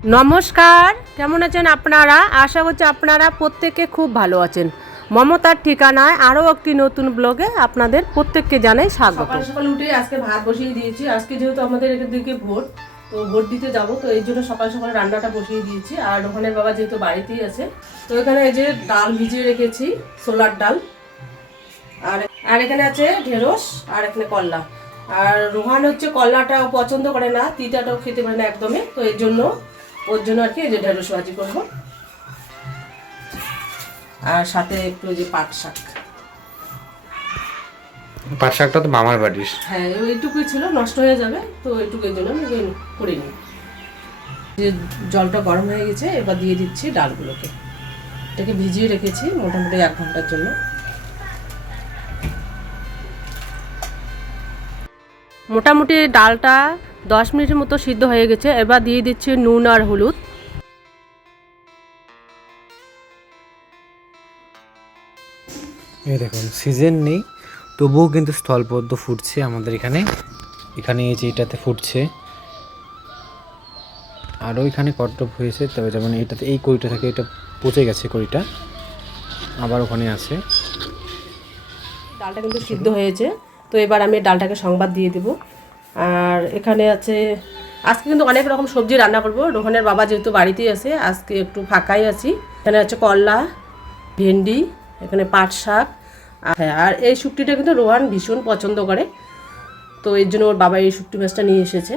নমস্কার, কেমন আছেন আপনারা? আশা করছি আপনারা প্রত্যেকে খুব ভালো আছেন। মমতার ঠিকানায় আরও একটি নতুন ব্লগে আপনাদের প্রত্যেককে জানাই স্বাগত। সকাল সকাল উঠে আজকে ভাত বসিয়ে দিয়েছি। আজকে যেহেতু আমাদের এদিকে ভোট, তো ভোট দিতে যাব, তো এই জন্য সকাল সকাল রান্নাটা বসিয়ে দিয়েছি। আর ওখানের বাবা যেহেতু বাড়িতেই আছে, তো এখানে এই যে ডাল ভিজিয়ে রেখেছি, ছোলার ডাল, আর এখানে আছে ঢেঁড়স, আর এখানে করলা। আর রোহান হচ্ছে করলাটাও পছন্দ করে না, তিতাটাও খেতে পারে না একদমই, তো এর জন্য ওর জন্য আর কি এই যে ঢেঁড়স ভাজি করবো। আর সাথে একটু যে পাট শাকটা তো মামার বাড়ির। হ্যাঁ, এইটুকুই ছিল, নষ্ট হয়ে যাবে, তো এইটুকুর জন্য আমি করিনি। যে জলটা গরম হয়ে গেছে, এবার দিয়ে দিচ্ছি ডালগুলোকে। এটাকে ভিজিয়ে রেখেছি মোটামুটি 1 ঘন্টার জন্য। মোটামুটি ডালটা 10 মিনিটের মতো সিদ্ধ হয়ে গেছে। এবার দিয়ে দিচ্ছি নুন আর হলুদ। এই দেখুন, সিজন নেই তবুও কিন্তু স্থলপদ্ম ফুটছে আমাদের এখানে। এখানে এই যে এটাতে ফুটছে, আরও এখানে কট্টপ হয়েছে, তবে যেমন এটাতে এই কড়িটা থেকে এটা পচে গেছে, কড়িটা আবার ওখানে আছে। ডালটা কিন্তু সিদ্ধ হয়েছে, তো এবার আমি ডালটাকে সংবাদ দিয়ে দেব। আর এখানে আছে, আজকে কিন্তু অনেক রকম সবজি রান্না করব। রোহনের বাবা যেহেতু বাড়িতেই আছে, আজকে একটু ফাঁকাই আছি। এখানে আছে করলা, ভেন্ডি, এখানে পাট শাক। হ্যাঁ, আর এই শুকটিটা কিন্তু রোহান ভীষণ পছন্দ করে, তো এর জন্য ওর বাবা এই শুকটি মাছটা নিয়ে এসেছে।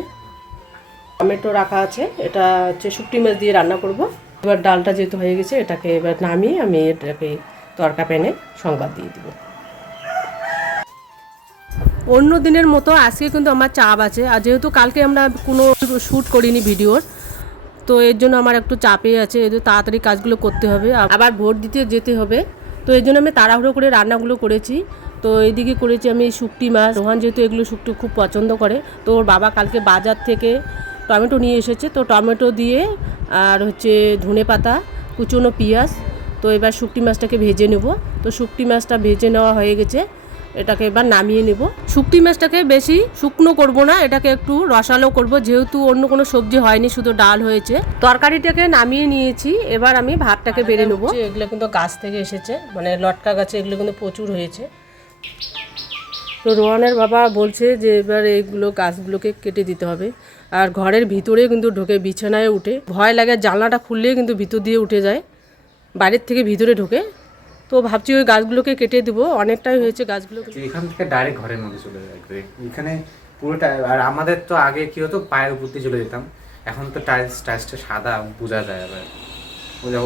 টমেটো রাখা আছে, এটা হচ্ছে শুকটি মাছ দিয়ে রান্না করব। এবার ডালটা যেহেতু হয়ে গেছে, এটাকে এবার নামিয়ে আমি এটাকে তড়কা প্যানে সংবাদ দিয়ে দেব। অন্য দিনের মতো আজকে কিন্তু আমার চাপ আছে, আর যেহেতু কালকে আমরা কোনো শ্যুট করিনি ভিডিওর, তো এর জন্য আমার একটু চাপে আছে। এর তাড়াতাড়ি কাজগুলো করতে হবে, আবার ভোট দিতে যেতে হবে, তো এই জন্য আমি তাড়াহুড়ো করে রান্নাগুলো করেছি। তো এইদিকে করেছি আমি শুকটি মাছ। রোহান যেহেতু এগুলো শুকটি খুব পছন্দ করে, তো ওর বাবা কালকে বাজার থেকে টমেটো নিয়ে এসেছে, তো টমেটো দিয়ে আর হচ্ছে ধনে পাতা, কুচনো পেঁয়াজ। তো এবার শুকটি মাছটাকে ভেজে নেব। তো শুকটি মাছটা ভেজে নেওয়া হয়ে গেছে, এটাকে এবার নামিয়ে নেব। শুকটি মাছটাকে বেশি শুকনো করব না, এটাকে একটু রসালো করব, যেহেতু অন্য কোনো সবজি হয়নি, শুধু ডাল হয়েছে। তরকারিটাকে নামিয়ে নিয়েছি, এবার আমি ভাতটাকে বেড়ে নেব। এগুলো কিন্তু গাছ থেকে এসেছে, মানে লটকা গাছে এগুলো কিন্তু প্রচুর হয়েছে। তো রোহানের বাবা বলছে যে এবার এইগুলো গাছগুলোকে কেটে দিতে হবে। আর ঘরের ভিতরে কিন্তু ঢোকে, বিছানায় উঠে ভয় লাগে, জানলাটা খুললেই কিন্তু ভিতর দিয়ে উঠে যায়, বাইরের থেকে ভিতরে ঢোকে। তো ভাবছি ওই গাছগুলোকে কেটে দেবো, অনেকটাই হয়েছে গাছগুলো। এখান থেকে ডাইরেক্ট ঘরের মধ্যে চলে যায় এখানে পুরোটা। আর আমাদের তো আগে কি হতো, পায়ের উপর দিয়ে চলে যেতাম, এখন তো টাইলসটা সাদা বোঝা যায়। আবার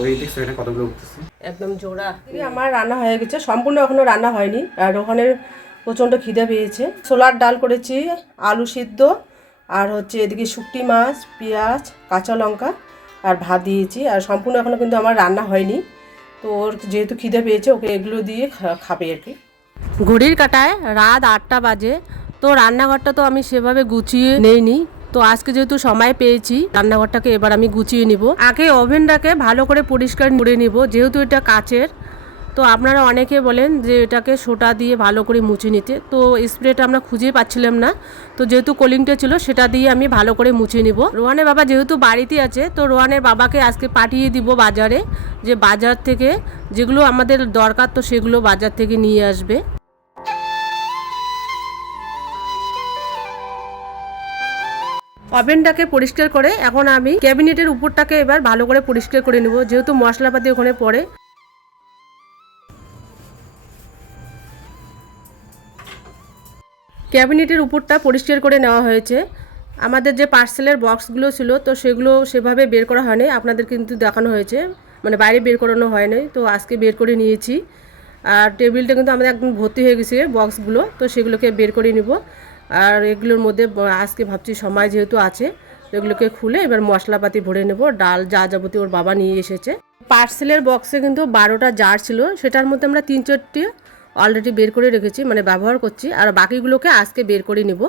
ওই দেখছো এখানে কতগুলো উঠতেছে একদম জোড়া। আমার রান্না হয়ে গেছে, সম্পূর্ণ এখনো রান্না হয়নি। আর ওখানে প্রচণ্ড খিদে পেয়েছে। ছোলার ডাল করেছি, আলু সিদ্ধ, আর হচ্ছে এদিকে শুকটি মাছ, পেঁয়াজ, কাঁচা লঙ্কা, আর ভাত দিয়েছি। আর সম্পূর্ণ এখনো কিন্তু আমার রান্না হয়নি, তো ওর যেহেতু খিদে পেয়েছে, ওকে এগুলো দিয়ে খাবে আর কি। ঘড়ির কাঁটায় রাত 8টা বাজে, তো রান্নাঘরটা তো আমি সেভাবে গুছিয়ে নেইনি। তো আজকে যেহেতু সময় পেয়েছি, রান্নাঘরটাকে এবার আমি গুছিয়ে নিব। আগে ওভেনটাকে ভালো করে পরিষ্কার করে নিব, যেহেতু এটা কাচের। তো আপনারা অনেকে বলেন যে এটাকে সোটা দিয়ে ভালো করে মুছে নিতে, তো স্প্রেটা আমরা খুঁজে পাচ্ছিলাম না, তো যেহেতু কলিংটা ছিল সেটা দিয়ে আমি ভালো করে মুছে নিব। রোহানের বাবা যেহেতু বাড়িতে আছে, তো রোহানের বাবাকে আজকে পাঠিয়ে দিব বাজারে, যে বাজার থেকে যেগুলো আমাদের দরকার, তো সেগুলো বাজার থেকে নিয়ে আসবে। ওভেনটাকে পরিষ্কার করে এখন আমি ক্যাবিনেটের উপরটাকে এবার ভালো করে পরিষ্কার করে নেব, যেহেতু মশলাপাতি ওখানে পড়ে। ক্যাবিনেটের উপরটা পরিষ্কার করে নেওয়া হয়েছে। আমাদের যে পার্সেলের বক্সগুলো ছিল, তো সেগুলো সেভাবে বের করা হয়নি, আপনাদের কিন্তু দেখানো হয়েছে, মানে বাইরে বের করানো হয়নি, তো আজকে বের করে নিয়েছি। আর টেবিলটা কিন্তু আমাদের একদম ভর্তি হয়ে গেছে বক্সগুলো, তো সেগুলোকে বের করে নিব। আর এগুলোর মধ্যে আজকে ভাবছি সময় যেহেতু আছে, এগুলোকে খুলে এবার মশলাপাতি ভরে নেব। ডাল যা যাবতীয় ওর বাবা নিয়ে এসেছে। পার্সেলের বক্সে কিন্তু 12টা জার ছিল, সেটার মধ্যে আমরা 3-4টি অলরেডি বের করে রেখেছি, মানে ব্যবহার করছি, আর বাকিগুলোকে আজকে বের করে নেব।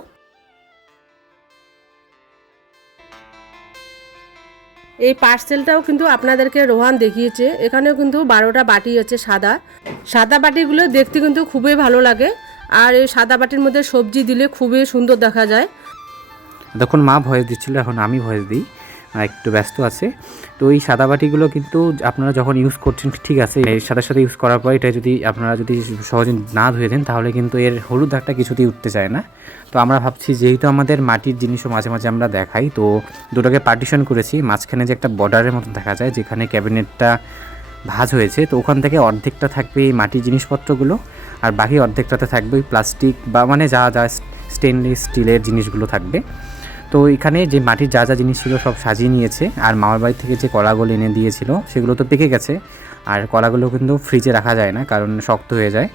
এই পার্সেলটাও কিন্তু আপনাদেরকে রোহান দেখিয়েছে, এখানেও কিন্তু 12টা বাটি আছে, সাদা সাদা বাটিগুলো দেখতে কিন্তু খুবই ভালো লাগে। আর এই সাদা বাটির মধ্যে সবজি দিলে খুবই সুন্দর দেখা যায়। তখন মা ভয়েস দিচ্ছিল, এখন আমি ভয়েস দিই। একটু ব্যস্ত আছে। তো এই সাদা বাটিগুলো কিন্তু আপনারা যখন ইউজ করছেন ঠিক আছে, এর সাথে সাথে ইউজ করার পর এটা যদি আপনারা যদি সহজে না ধুয়ে দেন তাহলে কিন্তু এর হলুদ দাগটা কিছুতেই উঠতে চায় না। তো আমরা ভাবছি যেহেতু আমাদের মাটির জিনিসও মাঝে মাঝে আমরা দেখাই, তো দুটোকে পার্টিশন করেছি। মাঝখানে যে একটা বর্ডারের মতো দেখা যায় যেখানে ক্যাবিনেটটা ভাঁজ হয়েছে, তো ওখান থেকে অর্ধেকটা থাকবে এই মাটির জিনিসপত্রগুলো, আর বাকি অর্ধেকটাতে থাকবে ওই প্লাস্টিক বা মানে যা যা স্টেনলেস স্টিলের জিনিসগুলো থাকবে। তো এখানে যে মাটির যা যা জিনিস ছিল সব সাজিয়ে নিয়েছে। আর মামার বাড়ি থেকে যে কলাগুলো এনে দিয়েছিল সেগুলো তো পেকে গেছে, আর কলাগুলো কিন্তু ফ্রিজে রাখা যায় না কারণ শক্ত হয়ে যায়,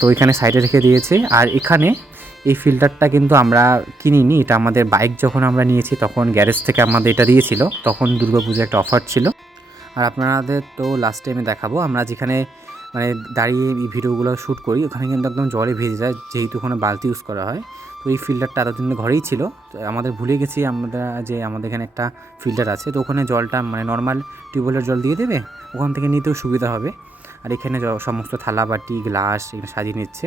তো এখানে সাইডে রেখে দিয়েছে। আর এখানে এই ফিল্টারটা কিন্তু আমরা কিনিনি, এটা আমাদের বাইক যখন আমরা নিয়েছি তখন গ্যারেজ থেকে আমাদের এটা দিয়েছিল, তখন দুর্গাপুজোর একটা অফার ছিল। আর আপনাদের তো লাস্ট টাইমে দেখাবো আমরা যেখানে মানে দাঁড়িয়ে এই ভিডিওগুলো শ্যুট করি, ওখানে কিন্তু একদম জলে ভেজে যায় যেহেতু ওখানে বালতি ইউজ করা হয়। তো এই ফিল্টারটা এতদিন ঘরেই ছিল, তো আমাদের ভুলে গেছি আমরা যে আমাদের এখানে একটা ফিল্টার আছে, তো ওখানে জলটা মানে নর্মাল টিউবওয়েলের জল দিয়ে দেবে, ওখান থেকে নিতেও সুবিধা হবে। আর এখানে সমস্ত থালা বাটি গ্লাস এখানে সাজিয়ে নিচ্ছে।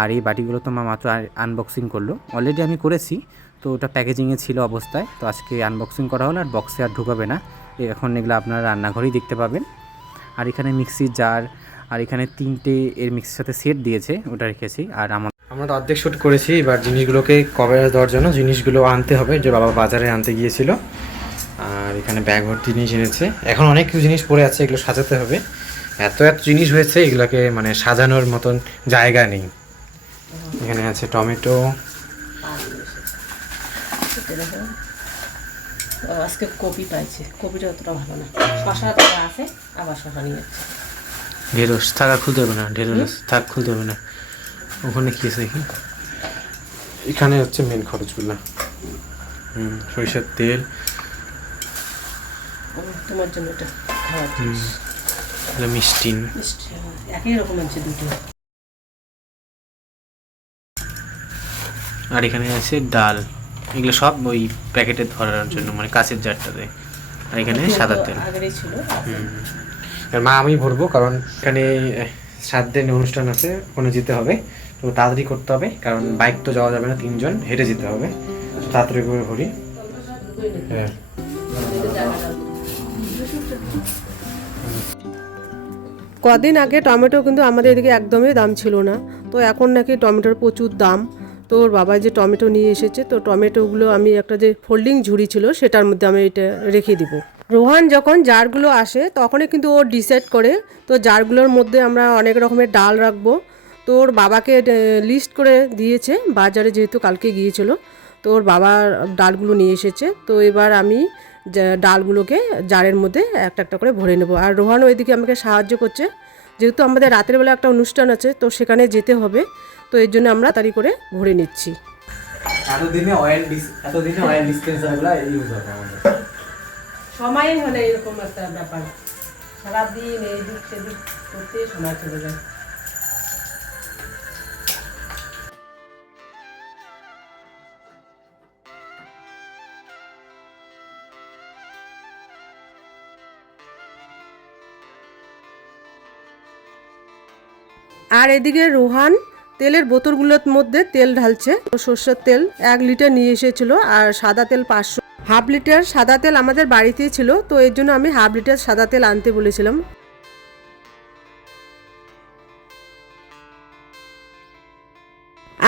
আর এই বাটিগুলো তো মা মাত্র আনবক্সিং করলো, অলরেডি আমি করেছি, তো ওটা প্যাকেজিংয়ে ছিল অবস্থায়, তো আজকে আনবক্সিং করা হলো। আর বক্সে আর ঢুকাবে না, এখন এগুলো আপনারা রান্নাঘরেই দেখতে পাবেন। আর এখানে মিক্সির জার, আর এখানে 3টে এর মিক্সির সাথে সেট দিয়েছে, ওটা রেখেছি। আর আমরা তো অর্ধেক শ্যুট করেছি, এবার জিনিসগুলোকে কভারেজ দেওয়ার জন্য জিনিসগুলো আনতে হবে, যে বাবা বাজারে আনতে গিয়েছিল। আর এখানে ব্যাগ ভর্তি জিনিস এনেছে, এখন অনেক কিছু জিনিস পড়ে আছে, এগুলো সাজাতে হবে। এত এত জিনিস হয়েছে, এগুলোকে মানে সাজানোর মতন জায়গা নেই। এখানে আছে টমেটো, আজকে কপি পাইছে, কপিটা অতটা ভালো না, শশা টাকা আছে, আবার শশা নিয়ে যাচ্ছে। ঢেঁড়স থাকা খুলতে হবে না, ঢেঁড়স থাক খুলতে হবে না। ওখানে কি আছে দেখি, এখানে হচ্ছে মেন খরচগুলো, সরিষার তেল, তোমার জন্য এটা খাওয়ার মিষ্টি, একই রকম আছে দুটো। আর এখানে আছে ডাল, এগুলো সব ওই প্যাকেটে ধরার জন্য মানে কাঁচের জারটাতে। আর এখানে সাদা তেল ছিল। মা আমি ভরবো কারণ এখানে শ্রাদ্ধের অনুষ্ঠান আছে, ওখানে যেতে হবে, তো তাড়াতাড়ি করতে হবে কারণ বাইক তো যাওয়া যাবে না, 3জন হেঁটে যেতে হবে, তাড়াতাড়ি করে ভরি। হ্যাঁ কদিন আগে টমেটো কিন্তু আমাদের এদিকে একদমই দাম ছিল না, তো এখন নাকি টমেটোর প্রচুর দাম। তো ওর বাবা যে টমেটো নিয়ে এসেছে, তো টমেটোগুলো আমি একটা যে ফোল্ডিং ঝুড়ি ছিল সেটার মধ্যে আমি এটা রেখে দিব। রোহান যখন জারগুলো আসে তখনই কিন্তু ও ডিসাইড করে, তো জারগুলোর মধ্যে আমরা অনেক রকমের ডাল রাখবো। তো ওর বাবাকে লিস্ট করে দিয়েছে, বাজারে যেহেতু কালকে গিয়েছিল, তো ওর বাবা ডালগুলো নিয়ে এসেছে। তো এবার আমি ডালগুলোকে জারের মধ্যে একটা একটা করে ভরে নেব। আর রোহান ওইদিকে আমাকে সাহায্য করছে, যেহেতু আমাদের রাতের বেলা একটা অনুষ্ঠান আছে, তো সেখানে যেতে হবে, তো এর জন্য আমরা তাড়াতাড়ি করে ভরে নিচ্ছি। এতদিনে অয়েল ডিসপেন্সারগুলো ইউজ হয় আমাদের, সময় হলে এরকম একটা ব্যাপার, সারাদিন এইদিক সেদিক করতে সময় চলে যায়। আর এদিকে রোহান তেলের বোতলগুলোর মধ্যে তেল ঢালছে। সর্ষের তেল 1 লিটার নিয়ে এসেছিল, আর সাদা তেল 500, হাফ লিটার সাদা তেল আমাদের বাড়িতেই ছিল, তো এর জন্য আমি হাফ লিটার সাদা তেল আনতে বলেছিলাম।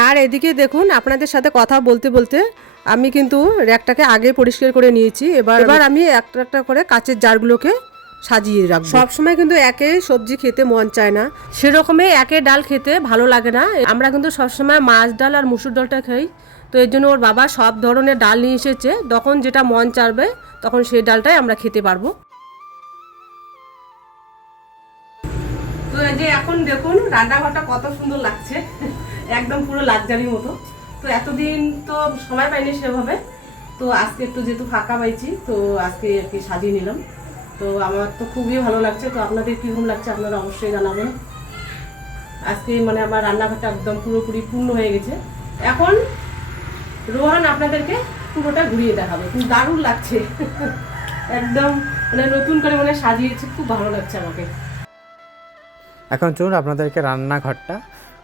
আর এদিকে দেখুন, আপনাদের সাথে কথা বলতে বলতে আমি কিন্তু র্যাকটাকে আগে পরিষ্কার করে নিয়েছি। এবার আমি একটা একটা করে কাচের জারগুলোকে সাজিয়ে রাখবো। সবসময় কিন্তু একে সবজি খেতে মন চায় না, সেরকমই একে ডাল খেতে ভালো লাগে না। আমরা কিন্তু সবসময় মাছ ডাল আর মুসুর ডালটা খাই, তো এর জন্য ওর বাবা সব ধরনের ডাল নিয়ে এসেছে, তখন যেটা মন চাইবে তখন সেই ডালটাই আমরা খেতে পারবো। তো এই যে এখন দেখুন রান্নাঘরটা কত সুন্দর লাগছে, একদম পুরো লাক্সারি মতো। তো এতদিন তো সময় পাইনি সেভাবে, তো আজকে একটু যেহেতু ফাঁকা পাইছি, তো আজকে আর কি সাজিয়ে নিলাম। তো আমার তো খুবই ভালো লাগছে, তো আপনাদের কীরকম লাগছে আপনারা অবশ্যই জানাবেন। আজকে মানে আমার রান্নাঘরটা একদম পুরোপুরি পূর্ণ হয়ে গেছে। এখন রোহান আপনাদেরকে পুরোটা ঘুরিয়ে দেখাবে, কিন্তু দারুণ লাগছে একদম মানে নতুন করে মানে সাজিয়েছে, খুব ভালো লাগছে আমাকে। এখন চলুন আপনাদেরকে রান্নাঘরটা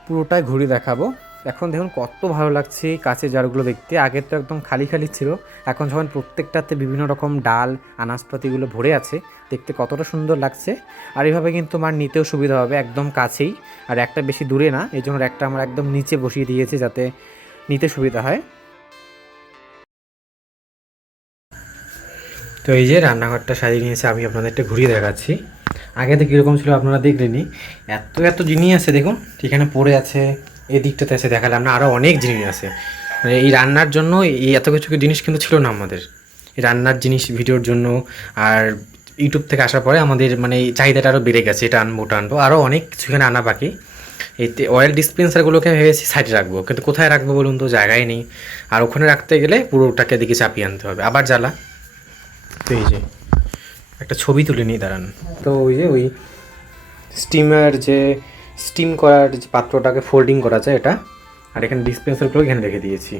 পুরোটাই ঘুরিয়ে দেখাবো। এখন দেখুন কত ভালো লাগছে এই কাঁচের জারগুলো দেখতে। আগে তো একদম খালি খালি ছিল, এখন যখন প্রত্যেকটাতে বিভিন্ন রকম ডাল আনাজপাতিগুলো ভরে আছে, দেখতে কতটা সুন্দর লাগছে। আর এইভাবে কিন্তু আমার নিতেও সুবিধা হবে, একদম কাছেই, আর একটা বেশি দূরে না, এই জন্য একটা আমরা একদম নিচে বসিয়ে দিয়েছি যাতে নিতে সুবিধা হয়। তো এই যে রান্নাঘরটা সাজিয়ে নিয়েছে, আমি আপনাদেরটা ঘুরিয়ে দেখাচ্ছি। আগে তো কীরকম ছিল আপনারা দেখলেনি, এত এত জিনিস আছে দেখুন, এখানে পড়ে আছে, এই দিকটাতে আছে দেখালাম না, আরও অনেক জিনিস আছে। মানে এই রান্নার জন্য এই এত কিছু জিনিস কিন্তু ছিল না আমাদের, এই রান্নার জিনিস ভিডিওর জন্য। আর ইউটিউব থেকে আসার পরে আমাদের মানে এই চাহিদাটা আরও বেড়ে গেছে, এটা আনবো ওটা আনবো, আরও অনেক কিছু এখানে আনা বাকি। এই অয়েল ডিসপেন্সারগুলোকে ভেবেছি সাইডে রাখবো, কিন্তু কোথায় রাখবো বলুন তো, জায়গায় নেই। আর ওখানে রাখতে গেলে পুরোটাকে দিকে চাপিয়ে আনতে হবে, আবার জ্বালা। তো এই যে একটা ছবি তুলে নিই দাঁড়ান। তো ওই যে ওই স্টিমার যে স্টিম করার যে পাত্রটাকে ফোল্ডিং করা যায় এটা, আর এখানে ডিসপেন্সারগুলো এখানে রেখে দিয়েছি।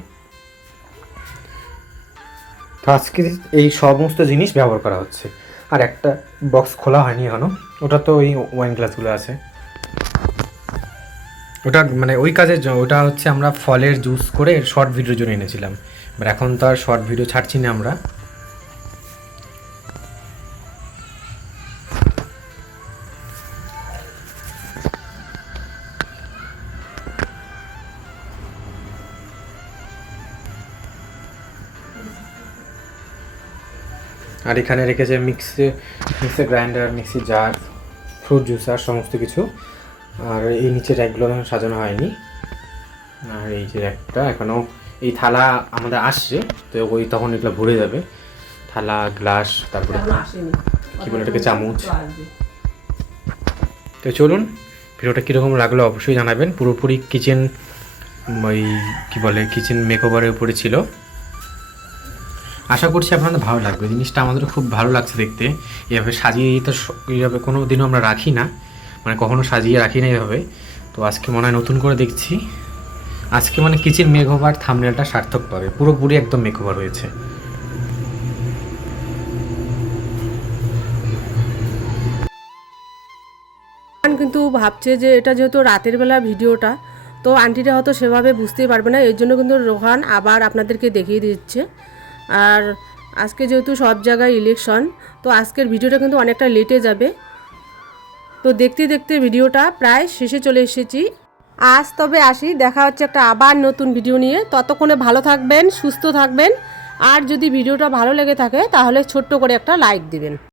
তো আজকে এই সমস্ত জিনিস ব্যবহার করা হচ্ছে। আর একটা বক্স খোলা হয়নি এখনো, ওটা তো ওই ওয়াইন গ্লাসগুলো আছে, ওটা মানে ওই কাজের জন্য, ওটা হচ্ছে আমরা ফলের জুস করে শর্ট ভিডিওর জন্য এনেছিলাম। এবার এখন তো আর শর্ট ভিডিও ছাড়ছি না আমরা। আর এখানে রেখেছে mixie grinder, mixie jar, fruit juicer, সমস্ত কিছু। আর এই নিচে র্যাকগুলো এখন সাজানো হয়নি। আর এই যে একটা এখনও এই থালা আমাদের আসছে, তো ওই তখন এগুলো ভরে যাবে, থালা গ্লাস, তারপরে কী বলে এটাকে চামচ। তো চলুন, ভিডিওটা কীরকম লাগলো অবশ্যই জানাবেন। পুরোপুরি কিচেন ওই কী বলে কিচেন মেকওভারের উপরে ছিল। আশা করছি আপনাদের ভালো লাগবে, জিনিসটা আমাদেরও খুব ভালো লাগছে দেখতে। এভাবে সাজিয়ে তো এইভাবে কোনো দিনও আমরা রাখি না, মানে কখনো সাজিয়ে রাখি না এভাবে। তো আজকে মনে হয় নতুন করে দেখছি, আজকে মানে কিচেন মেকওভার থাম্বনেলটা সার্থক পাবে, পুরোপুরি একদম মেকওভার হয়েছে। কিন্তু ভাবছে যে এটা যেহেতু রাতের বেলা ভিডিওটা, তো আন্টিটা হয়তো সেভাবে বুঝতেই পারবে না, এর জন্য কিন্তু রোহান আবার আপনাদেরকে দেখিয়ে দিচ্ছে। আর আজকে যেহেতু সব জায়গায় ইলেকশন, তো আজকের ভিডিওটা কিন্তু অনেকটা লেটে যাবে। তো দেখতে দেখতে ভিডিওটা প্রায় শেষে চলে এসেছি। আজ তবে আসি, দেখা হচ্ছে একটা আবার নতুন ভিডিও নিয়ে। ততক্ষণে ভালো থাকবেন, সুস্থ থাকবেন। আর যদি ভিডিওটা ভালো লেগে থাকে তাহলে ছোট্ট করে একটা লাইক দিবেন।